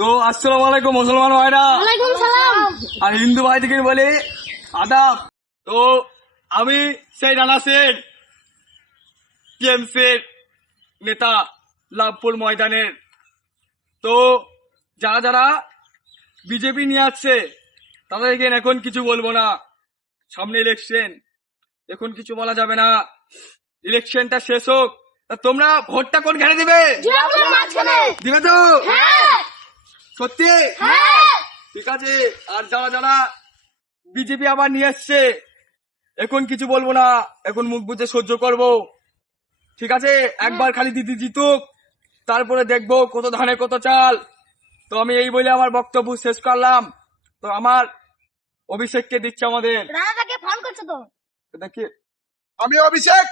তো আসসালামু আলাইকুম মুসলমান ভাইরা। ওয়ালাইকুম সালাম। আর হিন্দু ভাই থেকে বলে আদাব। তো আমি সেই রানা সেন টিএমসির নেতা লাভপুর ময়দানের। তো যারা যারা বিজেপি নিয়ে আসছে তাদেরকে এখন কিছু বলবো না, সামনে ইলেকশন, এখন কিছু বলা যাবে না। ইলেকশনটা শেষ হোক, তা তোমরা ভোটটা কোন ঘাড়ে দিবে? দিবে তো? সত্যি? ঠিক আছে। আর যারা যারা বিজেপি আবার নিয়ে আসছে এখন কিছু বলবো না, এখন মুখ বুঝে সহ্য করব। ঠিক আছে, একবার খালি দিদি জিতুক, তারপরে দেখবো কত ধানে কত চাল। তো আমি এই বলে আমার বক্তব্য শেষ করলাম। তো আমার অভিষেককে দিচ্ছে আমাদের রানাদাকে ফোন করছে তো দেখি। আমি অভিষেক।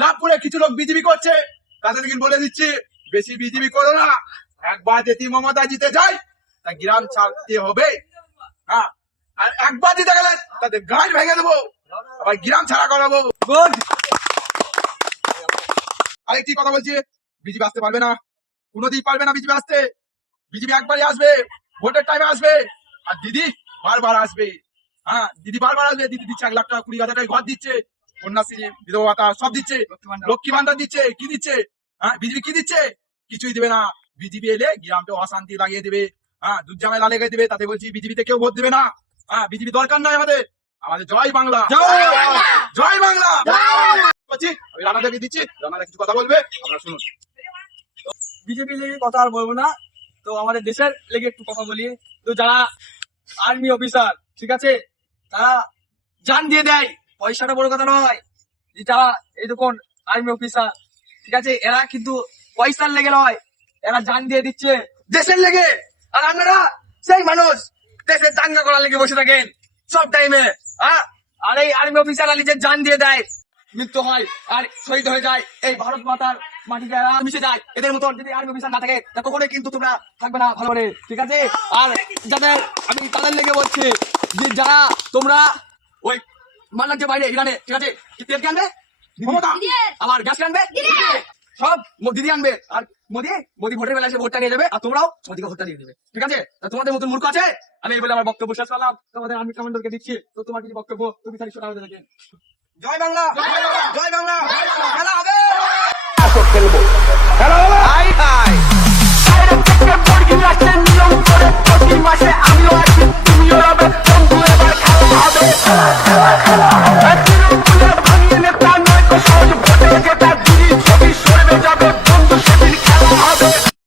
লাভপুরে কিছু লোক বিজেপি করছে, তাদের কিন্তু বলে দিচ্ছি বেশি বিজেপি করো না। একবার যদি মমতা জিতে যায় তা গ্রাম ছাড়তে হবে। হ্যাঁ, আর একবার জিতে গেলে তাদের গাছ ভেঙে দেবো, আবার গ্রাম ছাড়া করাবো। গুড। আরেকটি কথা বলছি, বিজেপি আসতে পারবে না, কোনোদিন পারবে না বিজেপি আসতে। বিজেপি একবারই আসবে, ভোটের টাইমে আসবে। আর দিদি বারবার আসবে। হ্যাঁ, দিদি বারবার আসবে। দিদি দিচ্ছে 1 লাখ টাকা, 20,000 টাকা ঘর দিচ্ছে, কন্যাশ্রী, বিধবা ভাতা সব দিচ্ছে, লক্ষ্মী ভান্ডার দিচ্ছে। কি দিচ্ছে? হ্যাঁ, বিজেপি কি দিচ্ছে? কিছুই দিবে না। বিজেপি এলে গ্রামটা অশান্তি লাগিয়ে দিবে। হ্যাঁ, দুধ ঝামেলা লেগে দিবে। তাতে বলছি বিজেপিতে কেউ ভোট দিবে না। হ্যাঁ, বিজেপি দরকার নাই আমাদের। আমাদের জয় বাংলা, জয় বাংলা। বলছি আমি রানাদাকে দিচ্ছি, রানাদা কিছু কথা বলবে, আমরা শুনুন। বিজেপি লেগে কথা আর বলবো না, তো আমাদের দেশের লেগে একটু কথা বলি। তো যারা আর্মি অফিসার, ঠিক আছে, তারা জান দিয়ে দেয়, পয়সাটা বড় কথা নয়। যে যারা এই দেখুন আর্মি অফিসার, ঠিক আছে, এরা কিন্তু পয়সার লেগে নয়, এরা জান দিয়ে দিচ্ছে দেশের লেগে। আর আপনারা সেই মানুষ দেশের দাঙ্গা করার লেগে বসে থাকেন সব টাইমে। আর এই আর্মি অফিসার নিজের জান দিয়ে দেয়, মৃত্যু হয় আর শহীদ হয়ে যায়, এই ভারত মাতার মাটিতে এরা মিশে যায়। এদের মতন যদি আর্মি অফিসার না থাকে তা কখনোই কিন্তু তোমরা থাকবে না ভালো করে, ঠিক আছে। আর যাদের আমি তাদের লেগে বলছি যে যারা তোমরা ওই মানলাম যে বাইরে ইরানে, ঠিক আছে, তেল কে আনবে? মমতা। আমার গ্যাস কে আনবে? সব দিদি আনবে। আর মোদি ভোটের বেলা এসে ভোটটা নিয়ে যাবে, আর তোমরাও মোদিকে ভোটটা দিয়ে দিবে, ঠিক আছে। তা তোমাদের মতন মূর্খ আছে? আমি এই বলে আমার বক্তব্য শেষ করলাম। তোমাদের আর্মি কমান্ডারকে দিচ্ছি। তো তোমার কিছু বক্তব্য তুমি খালি শোনাও দেখেন। জয় বাংলা, জয় বাংলা, খেলা হবে। খেলবো খেলা হবে।